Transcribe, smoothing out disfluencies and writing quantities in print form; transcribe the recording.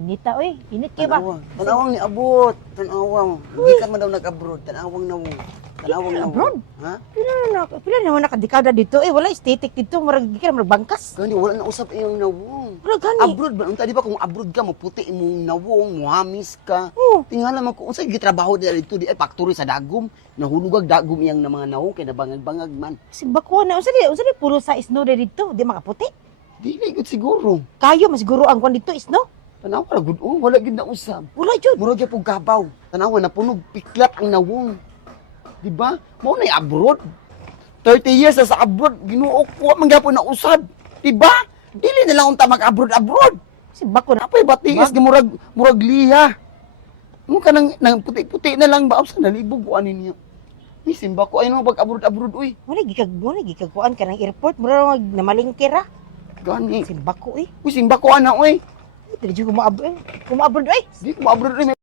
Inita oy, init kay ba? Tanawang ni abot. Tanawang. Hindi ka man daw nag-abroad. Tanawang na mo. Tanawang na mo. Abroad? Ha? Pila naman nakadekada dito eh, wala aesthetic dito, murag gikan murag bangkas. Gani, wala na usap iyong nawong. Wala gani. Abroad ba? Unta di ba kung abroad ka, maputi imong nawong, muhamis ka. Oo. Tingala man ko, unsay gitrabaho dito di ay factory sa dagom. Nahulugag dagom iyang na mga nawong kay nabangag-bangag man. Simbako na unsa di puro sa isno dito, di makaputi. Dili gud siguro. Kayo mas guro ang kwan dito isno. Tanaw ra gud, wala gid na usab. Wala jud. Murag gyud gabaw. Tanaw na punog piklat ang nawong. Di ba? Mao na abroad. 30 years na sa abroad, ginuo ko man gyapon na usad. Di ba? Dili na lang unta mag-abroad. Simbako na. Apay batiis gi murag liha. Mo ka nang puti-puti na lang ba sa nalibog ko anin niya. Ni simba ko ay no pag-abroad uy. Wala gikag kuan ka ng airport, mura namalingkir ra. Gani. Simbako eh. Uy simba ko ana uy. Dili jud ko maabroad. Kumaabroad eh. Di ko abroad uy.